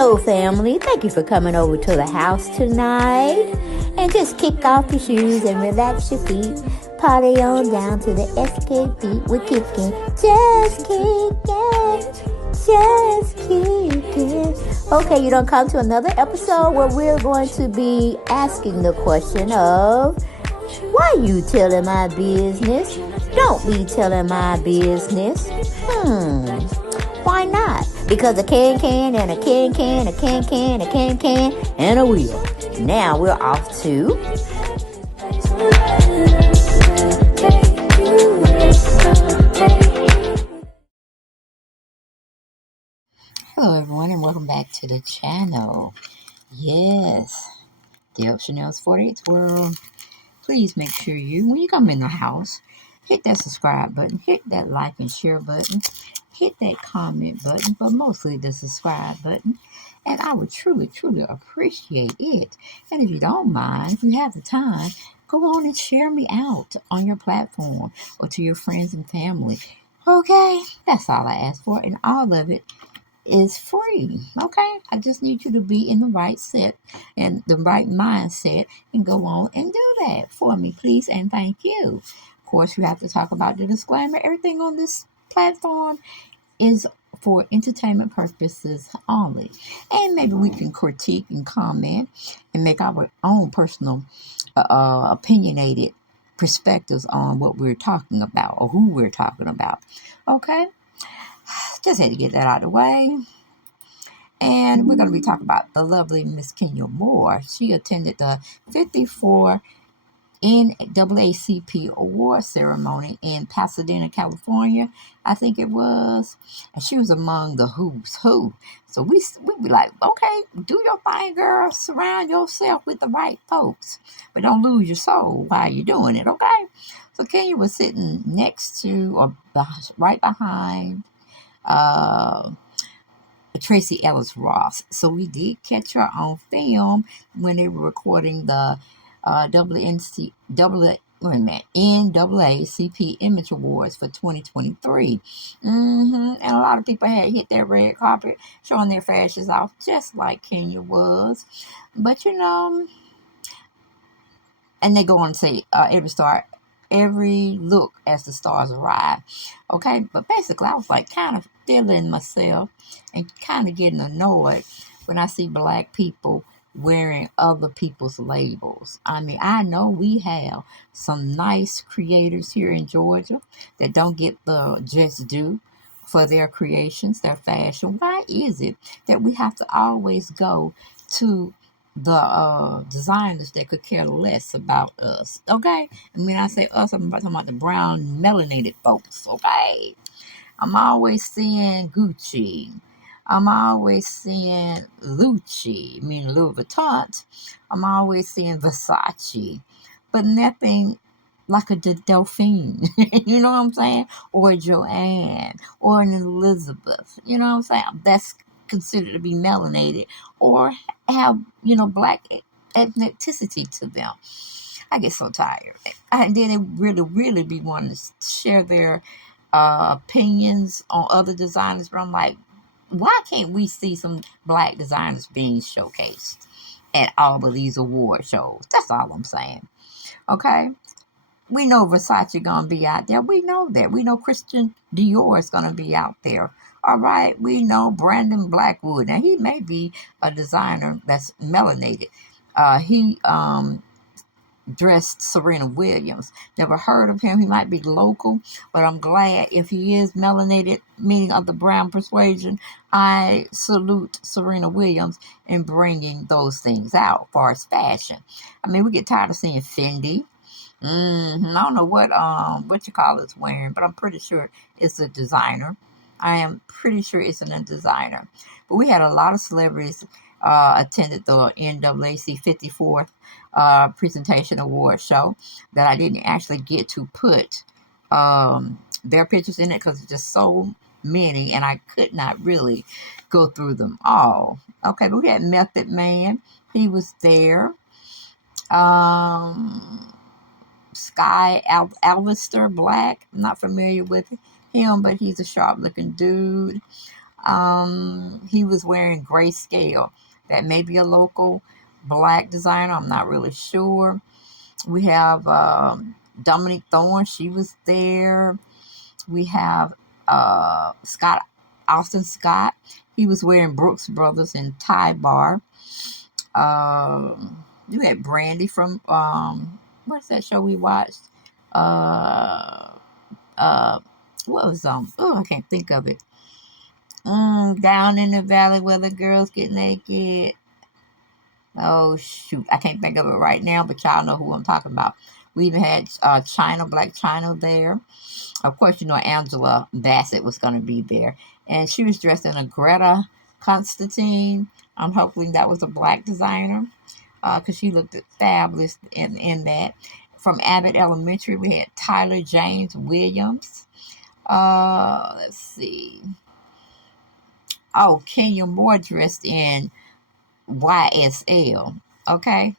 Hello, family. Thank you for coming over to the house tonight. And just kick off your shoes and relax your feet. Party on down to the SK beat. We're kicking, just kicking, just kicking. Okay, you don't come to another episode where we're going to be asking the question of, why you telling my business? Don't be telling my business. Why not? Because a can and a can, a can, and a wheel. Now we're off to... Hello everyone, and welcome back to the channel. Yes, Dale Chanel's 48th World. Please make sure when you come in the house, hit that subscribe button, hit that like and share button, hit that comment button, but mostly the subscribe button. And I would truly, truly appreciate it. And if you don't mind, if you have the time, go on and share me out on your platform or to your friends and family. Okay, that's all I ask for, and all of it is free. Okay, I just need you to be in the right set and the right mindset and go on and do that for me, please, and thank you. Of course, you have to talk about the disclaimer. Everything on this platform is for entertainment purposes only, and maybe we can critique and comment and make our own personal opinionated perspectives on what we're talking about or who we're talking about. Okay, just had to get that out of the way. And we're going to be talking about the lovely Miss Kenya Moore. She attended the 54 NAACP award ceremony in Pasadena, California, I think it was. And she was among the who's who. So we be like, okay, do your thing, girl. Surround yourself with the right folks. But don't lose your soul while you're doing it, okay? So Kenya was sitting next to, or right behind, Tracy Ellis Ross. So we did catch her on film when they were recording the NAACP Image Awards for 2023. And a lot of people had hit that red carpet showing their fashions off just like Kenya was. But and they go on to say every look as the stars arrive. Okay, but basically I was like kind of feeling myself and kind of getting annoyed when I see black people wearing other people's labels. I mean, I know we have some nice creators here in Georgia that don't get the just due for their creations, their fashion. Why is it that we have to always go to the designers that could care less about us? Okay, I mean, I say us, I'm talking about the brown melanated folks. Okay, I'm always seeing Gucci, I'm always seeing Lucci, I mean Louis Vuitton, I'm always seeing Versace, but nothing like a Delphine, you know what I'm saying, or a Joanne, or an Elizabeth, you know what I'm saying, that's considered to be melanated or have, black ethnicity to them. I get so tired. And then they really, really be wanting to share their opinions on other designers. But I'm like, why can't we see some black designers being showcased at all of these award shows? That's all I'm saying. Okay? We know Versace gonna be out there. We know that. We know Christian Dior is gonna be out there. All right. We know Brandon Blackwood. Now he may be a designer that's melanated. He dressed Serena Williams. Never heard of him. He might be local, but I'm glad if he is melanated, meaning of the brown persuasion. I salute Serena Williams in bringing those things out as far as fashion. I mean, we get tired of seeing Fendi. I don't know what you call it's wearing, but I'm pretty sure it's a designer. I am pretty sure it's a designer. But we had a lot of celebrities attended the NAACP 54th presentation award show that I didn't actually get to put their pictures in it because it's just so many, and I could not really go through them all. Okay, but we had Method Man. He was there. Sky Alistair Black. I'm not familiar with him, but he's a sharp looking dude. He was wearing grayscale. That may be a local black designer. I'm not really sure. We have Dominique Thorne. She was there. We have Scott Austin Scott. He was wearing Brooks Brothers and Tie Bar. You had Brandy from what's that show we watched? Uh, uh, what was Oh, I can't think of it. Down in the valley where the girls get naked. Oh shoot, I can't think of it right now, but y'all know who I'm talking about. We even had China, Black China there. Of course, you know Angela Bassett was going to be there, and she was dressed in a Greta Constantine. I'm hoping that was a black designer because she looked fabulous in that. From Abbott Elementary, we had Tyler James Williams. Let's see. Oh, Kenya Moore dressed in YSL. Okay,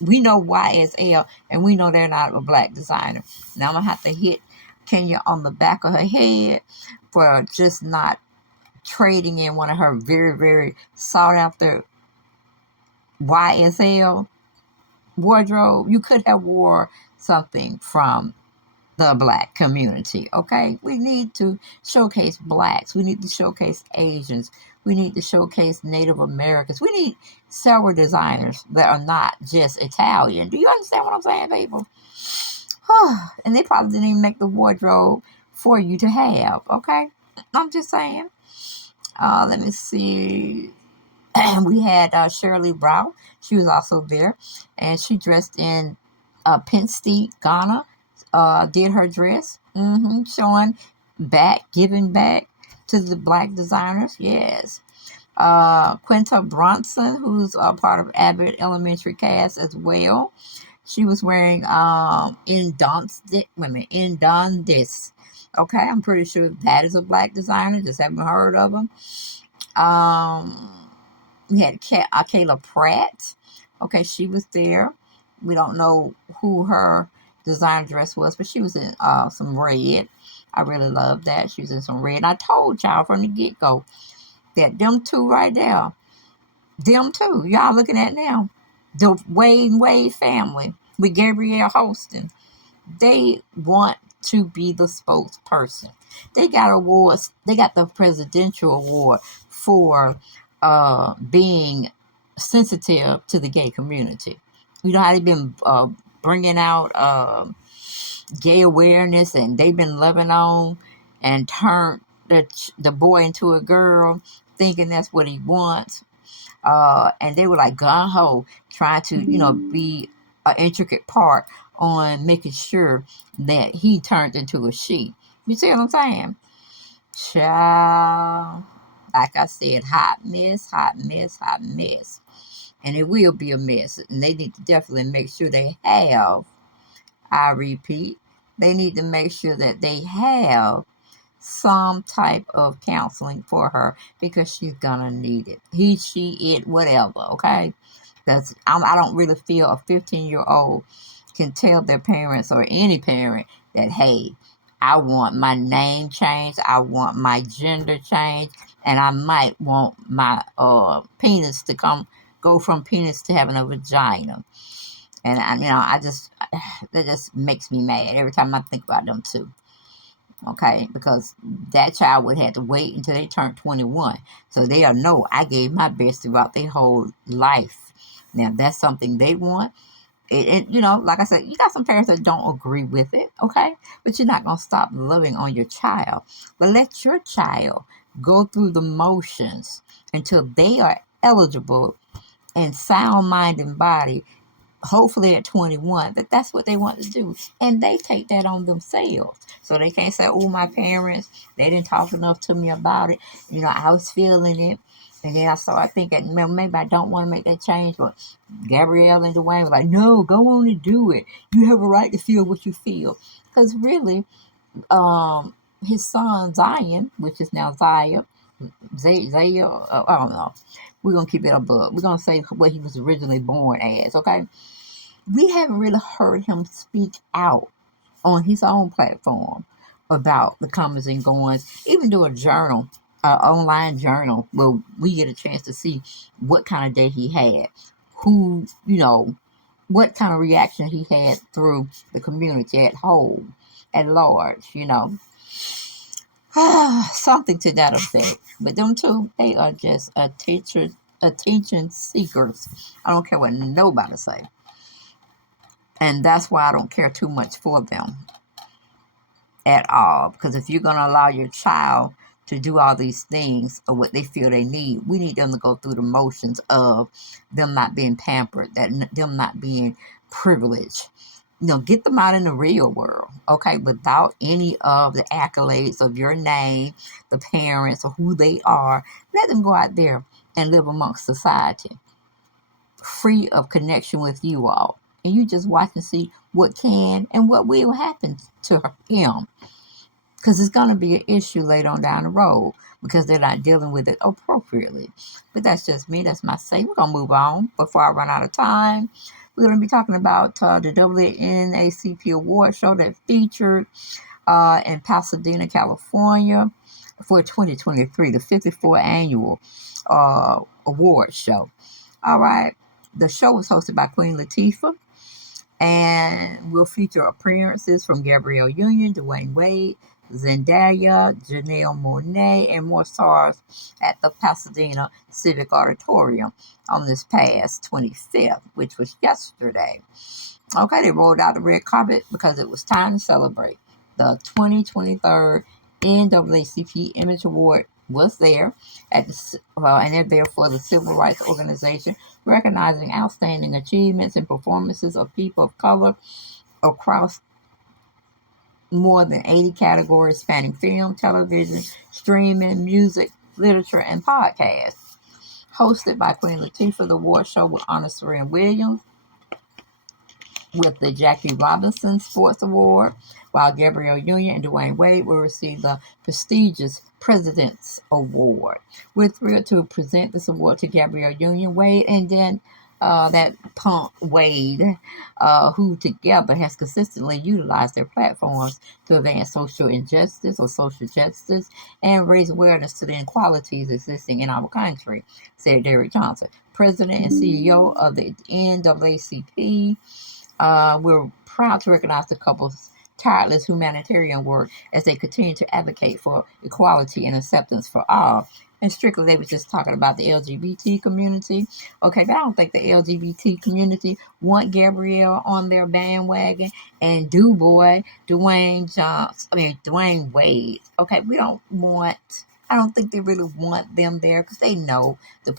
we know YSL, and we know they're not a black designer. Now I'm gonna have to hit Kenya on the back of her head for just not trading in one of her very, very sought after YSL wardrobe. You could have wore something from the black community. Okay, we need to showcase blacks. We need to showcase Asians. We need to showcase Native Americans. We need several designers that are not just Italian. Do you understand what I'm saying, people? And they probably didn't even make the wardrobe for you to have. Okay, I'm just saying. Let me see. We had Shirley Brown. She was also there, and she dressed in Penstead, Ghana. Did her dress, showing back, giving back to the black designers. Yes. Quinta Bronson, who's a part of Abbott Elementary cast as well. She was wearing Indondis. Okay, I'm pretty sure that is a black designer. Just haven't heard of them. We had Kayla Pratt. Okay, she was there. We don't know who her designer dress was, but she was in some red. I really love that. She was in some red. And I told y'all from the get-go that them two right there, them two, y'all looking at now, the Wade and Wade family with Gabrielle Holston, they want to be the spokesperson. They got awards. They got the presidential award for being sensitive to the gay community. You know how they've been bringing out gay awareness, and they've been loving on and turned the boy into a girl, thinking that's what he wants. And they were like gung ho, trying to be an intricate part on making sure that he turned into a she. You see what I'm saying? Child, like I said, hot mess, hot mess, hot mess. And it will be a mess. And they need to definitely make sure they have, I repeat, they need to make sure that they have some type of counseling for her because she's gonna need it. He, she, it, whatever, okay? Because I don't really feel a 15-year-old can tell their parents or any parent that, hey, I want my name changed, I want my gender changed, and I might want my penis to go from penis to having a vagina. And that just makes me mad every time I think about them too. Okay, because that child would have to wait until they turned 21, so they'll know I gave my best throughout their whole life. Now, if that's something they want, like I said, you got some parents that don't agree with it, okay? But you're not going to stop loving on your child. But let your child go through the motions until they are eligible and sound mind and body, hopefully at 21, that's what they want to do. And they take that on themselves. So they can't say, oh, my parents, they didn't talk enough to me about it. I was feeling it. And then I started thinking, maybe I don't want to make that change. But Gabrielle and Dwayne were like, no, go on and do it. You have a right to feel what you feel. Because really, his son Zion, which is now Zaya, I don't know. We're going to keep it above. We're going to say what he was originally born as, okay? We haven't really heard him speak out on his own platform about the comings and goings, even do a journal online journal where we get a chance to see what kind of day he had, who, what kind of reaction he had through the community at whole, at large. Something to that effect. But them two, they are just attention seekers. I don't care what nobody say. And that's why I don't care too much for them at all. Because if you're going to allow your child to do all these things or what they feel they need, we need them to go through the motions of them not being pampered, them not being privileged. Get them out in the real world, okay, without any of the accolades of your name, the parents, or who they are. Let them go out there and live amongst society, free of connection with you all. And you just watch and see what can and what will happen to him. Because it's going to be an issue later on down the road because they're not dealing with it appropriately. But that's just me. That's my say. We're going to move on before I run out of time. We're going to be talking about the NAACP award show that featured in Pasadena, California for 2023, the 54th annual award show. All right. The show was hosted by Queen Latifah and will feature appearances from Gabrielle Union, Dwayne Wade, Zendaya, Janelle Monáe, and more stars at the Pasadena Civic Auditorium on this past 25th, which was yesterday. Okay, they rolled out the red carpet because it was time to celebrate. The 2023 NAACP Image Award was there and they're there for the Civil Rights Organization, recognizing outstanding achievements and performances of people of color across more than 80 categories spanning film, television, streaming, music, literature, and podcasts. Hosted by Queen Latifah, the award show will honor Serena Williams with the Jackie Robinson Sports Award, while Gabrielle Union and Dwayne Wade will receive the prestigious President's Award. We're thrilled to present this award to Gabrielle Union, Wade, and then that punk Wade, who together has consistently utilized their platforms to advance social injustice or social justice and raise awareness to the inequalities existing in our country, said Derek Johnson, President and CEO of the NAACP. We're proud to recognize the couple's tireless humanitarian work as they continue to advocate for equality and acceptance for all. And strictly, they were just talking about the LGBT community. Okay, but I don't think the LGBT community want Gabrielle on their bandwagon and Dwayne Wade. Okay, we don't want. I don't think they really want them there because they know the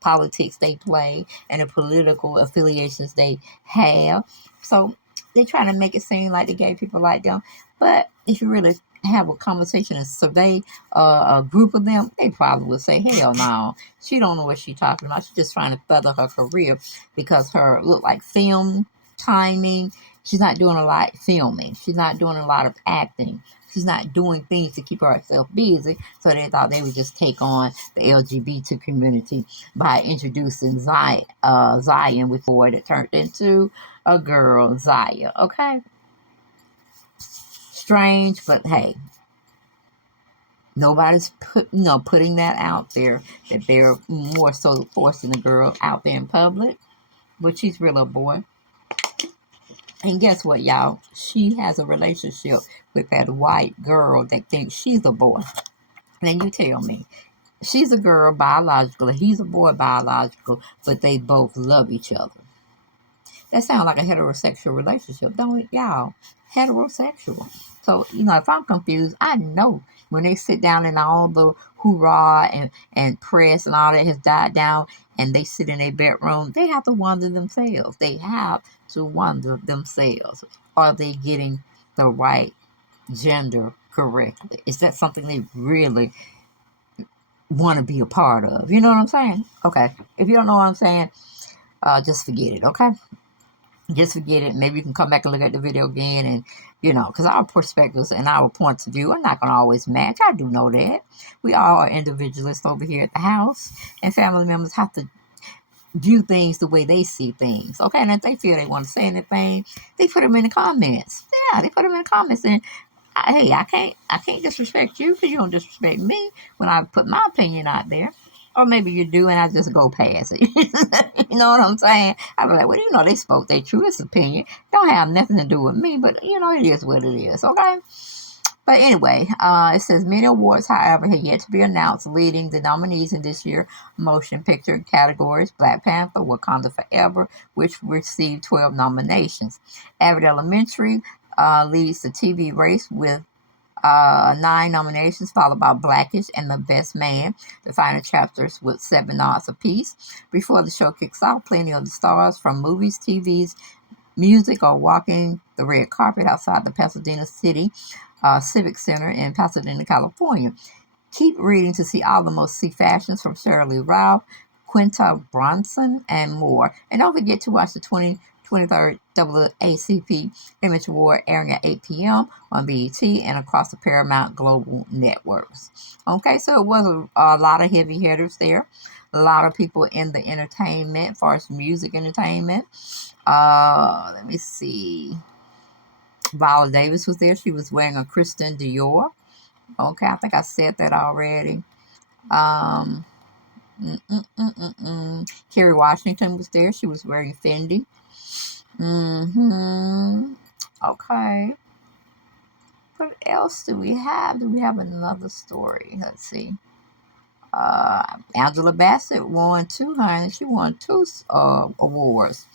politics they play and the political affiliations they have. So they're trying to make it seem like the gay people like them. But if you really have a conversation and survey a group of them, they probably would say, hell no, she don't know what she's talking about. She's just trying to feather her career because her look like film timing. She's not doing a lot filming. She's not doing a lot of acting. She's not doing things to keep herself busy. So they thought they would just take on the LGBT community by introducing Zion with a boy that turned into a girl, Zaya. Okay? Strange, but hey, nobody's putting that out there, that they're more so forcing the girl out there in public. But she's really a boy. And guess what, y'all? She has a relationship with that white girl that thinks she's a boy. Then you tell me. She's a girl biological, he's a boy biological, but they both love each other. That sounds like a heterosexual relationship, don't it, y'all? Heterosexual. So, if I'm confused, I know when they sit down in all the hoorah and press and all that has died down and they sit in their bedroom, they have to wonder themselves. They have to wonder themselves. Are they getting the right gender correctly? Is that something they really want to be a part of? You know what I'm saying? Okay. If you don't know what I'm saying, just forget it, okay? Just forget it. Maybe you can come back and look at the video again and, because our perspectives and our points of view are not going to always match. I do know that. We all are individualists over here at the house, and family members have to view things the way they see things. Okay, and if they feel they want to say anything, they put them in the comments. Yeah, they put them in the comments, and Hey, I can't disrespect you because you don't disrespect me when I put my opinion out there. Or maybe you do, and I just go past it. You know what I'm saying? I be like, well, they spoke their truest opinion. Don't have nothing to do with me, but it is what it is. Okay. But anyway, it says many awards, however, have yet to be announced, leading the nominees in this year's motion picture categories: Black Panther, Wakanda Forever, which received 12 nominations. Abbott Elementary leads the TV race with 9 nominations, followed by Blackish and The Best Man, the final chapters with 7 nods apiece. Before the show kicks off, plenty of the stars from movies, TVs, music are walking the red carpet outside the Pasadena City Civic Center in Pasadena, California. Keep reading to see all the most see fashions from Shirley Ralph, Quinta Bronson, and more. And don't forget to watch the 23rd NAACP Image Award airing at 8 p.m. on BET and across the Paramount Global Networks. Okay, so it was a lot of heavy hitters there. A lot of people in the entertainment, as far as music entertainment. Let me see. Viola Davis was there. She was wearing a Christian Dior. Okay, I think I said that already. Um, Kerry Washington was there. She was wearing Fendi. Okay. What else do we have? Do we have another story? Let's see. Angela Bassett won two, honey. She won two awards.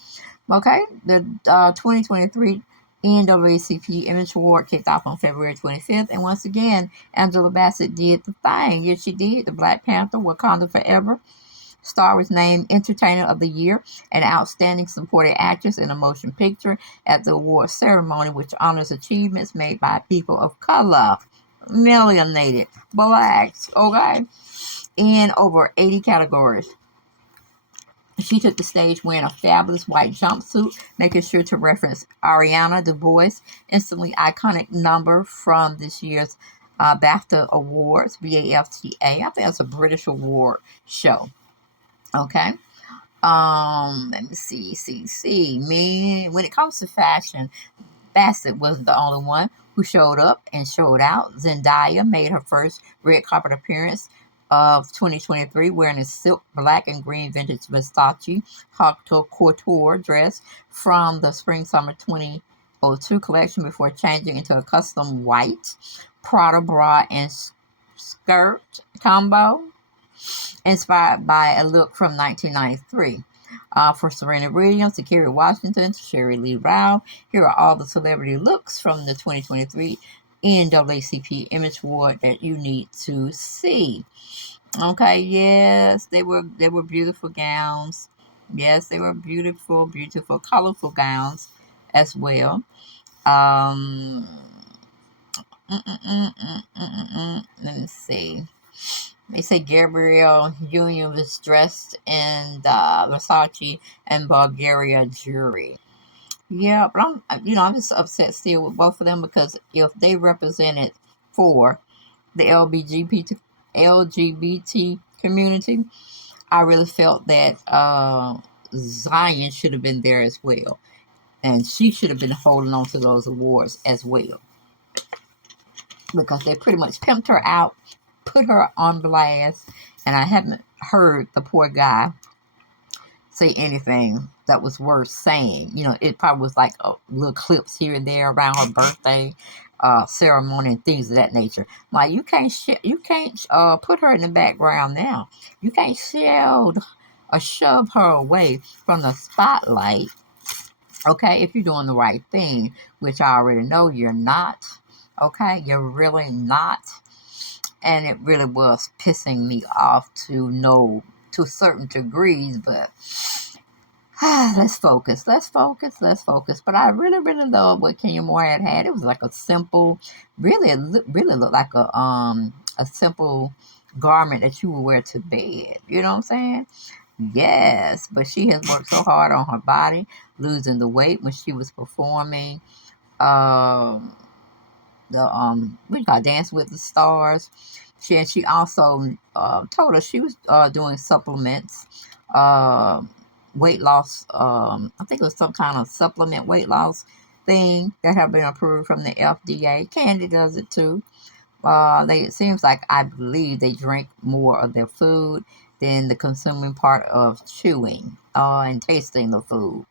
Okay, the 2023 NAACP Image Award kicked off on February 25th, and once again, Angela Bassett did the thing. Yes, she did. The Black Panther, Wakanda Forever star was named Entertainer of the Year and Outstanding Supporting Actress in a Motion Picture at the award ceremony, which honors achievements made by people of color, melanated, blacks, okay, in over 80 categories. She took the stage wearing a fabulous white jumpsuit, making sure to reference Ariana DeBois' instantly iconic number from this year's BAFTA Awards, BAFTA. I think that's a British award show. Okay. Let me see. Me, when it comes to fashion, Bassett was the only one who showed up and showed out. Zendaya made her first red carpet appearance of 2023 wearing a silk black and green vintage Versace Haute Couture dress from the Spring Summer 2002 collection before changing into a custom white Prada bra and skirt combo inspired by a look from 1993. For Serena Williams to Kerry Washington to Sherry Lee Rao, here are all the celebrity looks from the 2023 NAACP Image Award that you need to see. Okay, yes, they were beautiful gowns. Yes, they were beautiful, beautiful, colorful gowns as well. Um, Let me see. They say Gabrielle Union was dressed in the Versace and Bulgaria jewelry. Yeah, but I'm just upset still with both of them because if they represented for the LGBT community, I really felt that Zion should have been there as well, and she should have been holding on to those awards as well because they pretty much pimped her out, put her on blast, and I haven't heard the poor guy say anything that was worth saying. It probably was like little clips here and there around her birthday ceremony and things of that nature. Like you can't put her in the background now. You can't shield or shove her away from the spotlight. Okay, if you're doing the right thing, which I already know you're not. Okay, you're really not. And it really was pissing me off to certain degrees, but let's focus. But I really, really love what Kenya Moore had. It was like a simple, really looked like a simple garment that you would wear to bed. You know what I'm saying? Yes, but she has worked so hard on her body, losing the weight when she was performing. Um, the what do you call it, Dance with the Stars. She also told us she was doing supplements, uh, weight loss. I think it was some kind of supplement weight loss thing that have been approved from the FDA. Candy does it too. It seems like I believe they drink more of their food than the consuming part of chewing and tasting the food.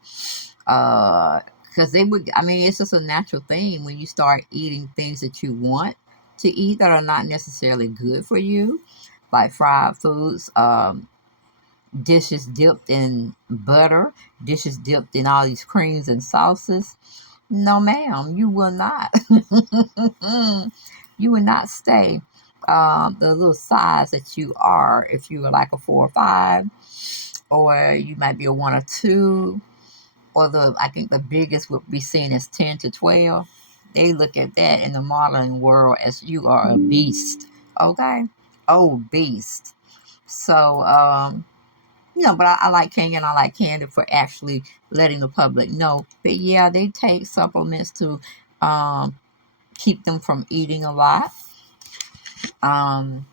Because they would, I mean, it's just a natural thing when you start eating things that you want to eat that are not necessarily good for you, like fried foods, dishes dipped in butter, dishes dipped in all these creams and sauces. No, ma'am, you will not. You will not stay the little size that you are if you are like a 4 or 5, or you might be a 1 or 2, or I think the biggest would be seen as 10 to 12. They look at that in the modeling world as you are a beast. Okay, oh beast. So but I like candy and I like candy for actually letting the public know. But yeah, they take supplements to keep them from eating a lot. Um,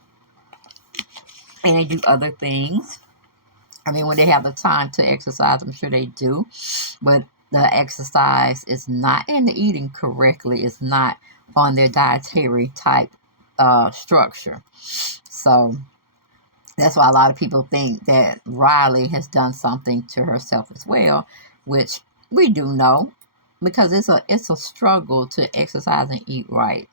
and they do other things. I mean, when they have the time to exercise, I'm sure they do. But the exercise is not, and the eating correctly is not on their dietary type structure. So that's why a lot of people think that Riley has done something to herself as well, which we do know, because it's a struggle to exercise and eat right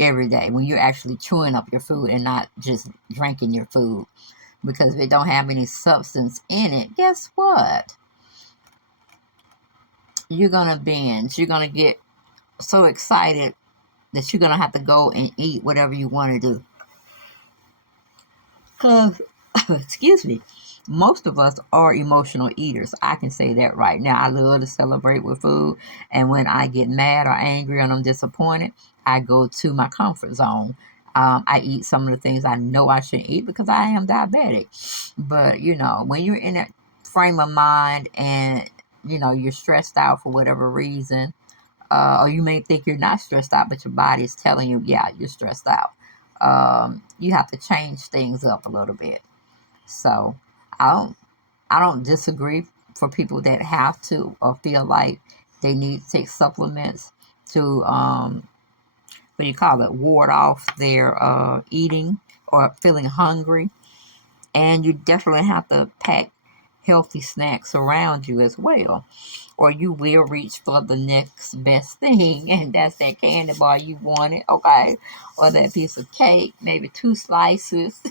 every day when you're actually chewing up your food and not just drinking your food. Because if it don't have any substance in it, guess what? You're gonna binge. You're gonna get so excited that you're gonna have to go and eat whatever you want to do. Cause, excuse me, most of us are emotional eaters. I can say that right now. I love to celebrate with food, and when I get mad or angry and I'm disappointed, I go to my comfort zone. I eat some of the things I know I shouldn't eat because I am diabetic. But when you're in that frame of mind and you're stressed out for whatever reason, or you may think you're not stressed out, but your body is telling you, yeah, you're stressed out. You have to change things up a little bit. So I don't I don't disagree for people that have to or feel like they need to take supplements to what do you call it, ward off their eating or feeling hungry. And you definitely have to pack healthy snacks around you as well, or you will reach for the next best thing, and that's that candy bar you wanted, okay, or that piece of cake, maybe 2 slices,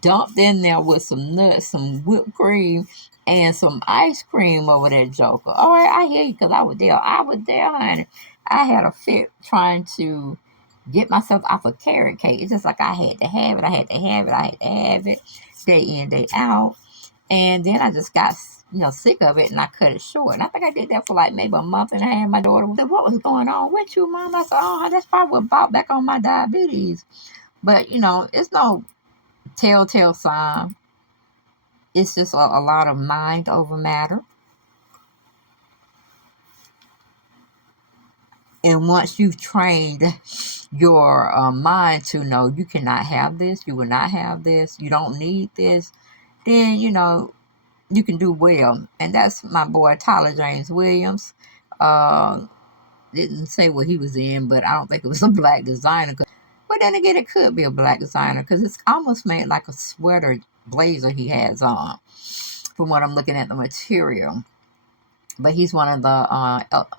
dumped in there with some nuts, some whipped cream, and some ice cream over that joker. All right, I hear you, because I was there, honey. I had a fit trying to get myself off of carrot cake. It's just like I had to have it. I had to have it. I had to have it day in, day out. And then I just got, sick of it, and I cut it short. And I think I did that for like maybe a month and a half. My daughter was like, "What was going on with you, Mom?" I said, "Oh, that's probably what brought back on my diabetes." But, it's no telltale sign. It's just a lot of mind over matter. And once you've trained your mind to know you cannot have this, you will not have this, you don't need this, then, you can do well. And that's my boy Tyler James Williams. Uh, didn't say what he was in, but I don't think it was a black designer. But then again, it could be a black designer because it's almost made like a sweater blazer he has on, from what I'm looking at the material. But he's one of the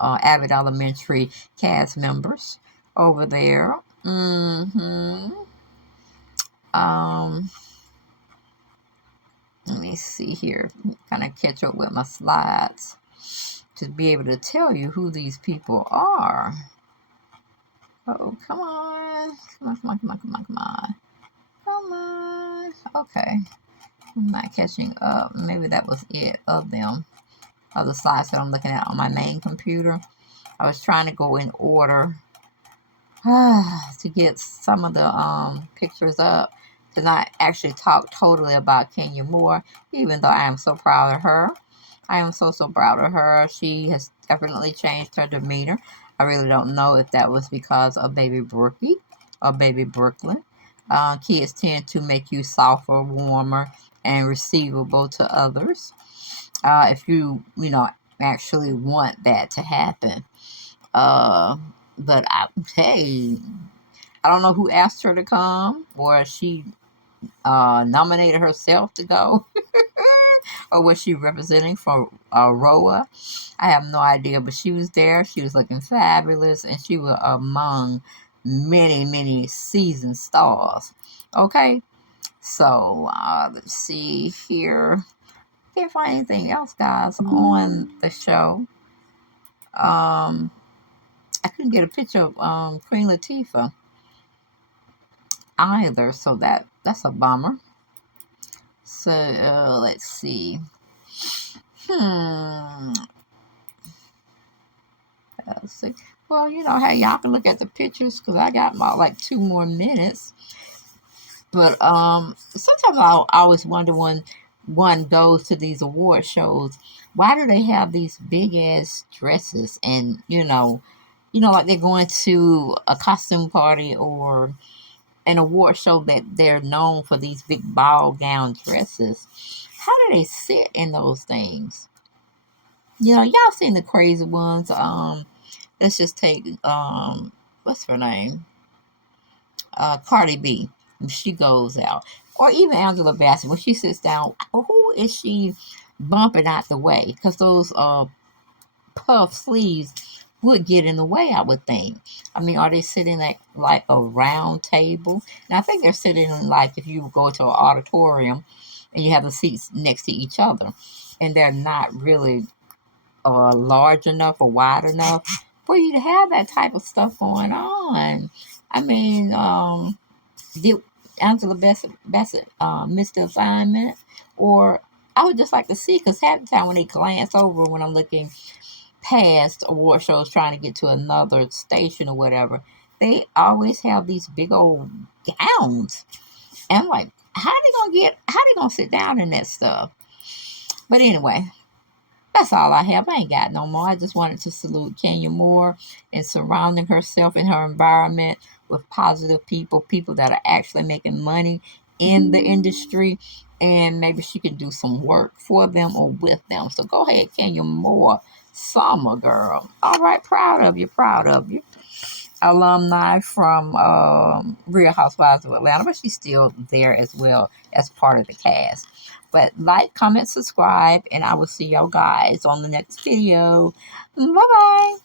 Avid Elementary cast members over there. Um, Let me see here. Kind of catch up with my slides to be able to tell you who these people are. Oh, come on. Come on, come on, come on, come on, come on. Come on. Okay. I'm not catching up. Maybe that was it of them. Of the slides that I'm looking at on my main computer. I was trying to go in order to get some of the pictures up, to not actually talk totally about Kenya Moore, even though I am so proud of her. I am so proud of her. She has definitely changed her demeanor. I really don't know if that was because of baby Brookie or baby Brooklyn. Kids tend to make you softer, warmer, and receivable to others. If you actually want that to happen. Uh, but hey, I don't know who asked her to come, or she nominated herself to go, or was she representing for RHOA? I have no idea, but she was there. She was looking fabulous, and she was among many, many seasoned stars. Okay, so let's see here. Can't find anything else, guys, on the show. I couldn't get a picture of Queen Latifah either, so that's a bummer. So let's see. Hmm. Let's see. Well, hey, y'all can look at the pictures because I got about like 2 more minutes. But sometimes I always wonder when one goes to these award shows, why do they have these big ass dresses and like they're going to a costume party or an award show that they're known for these big ball gown dresses. How do they sit in those things? Y'all seen the crazy ones. Let's just take what's her name? Cardi B. When she goes out, or even Angela Bassett when she sits down. Who is she bumping out the way? Because those puff sleeves would get in the way, I would think. I mean, are they sitting at like a round table? And I think they're sitting in, like, if you go to an auditorium and you have the seats next to each other, and they're not really large enough or wide enough for you to have that type of stuff going on. I mean, did Angela Bassett miss the assignment? Or I would just like to see, because half the time when they glance over, when I'm looking past award shows trying to get to another station or whatever, they always have these big old gowns. And I'm like, how they gonna sit down in that stuff? But anyway, that's all I have. I ain't got no more. I just wanted to salute Kenya Moore and surrounding herself in her environment with positive people, people that are actually making money in the industry, and maybe she can do some work for them or with them. So go ahead, Kenya Moore, summer girl. All right, proud of you, proud of you. Alumni from Real Housewives of Atlanta, but she's still there as well as part of the cast. But like, comment, subscribe, and I will see y'all guys on the next video. Bye bye.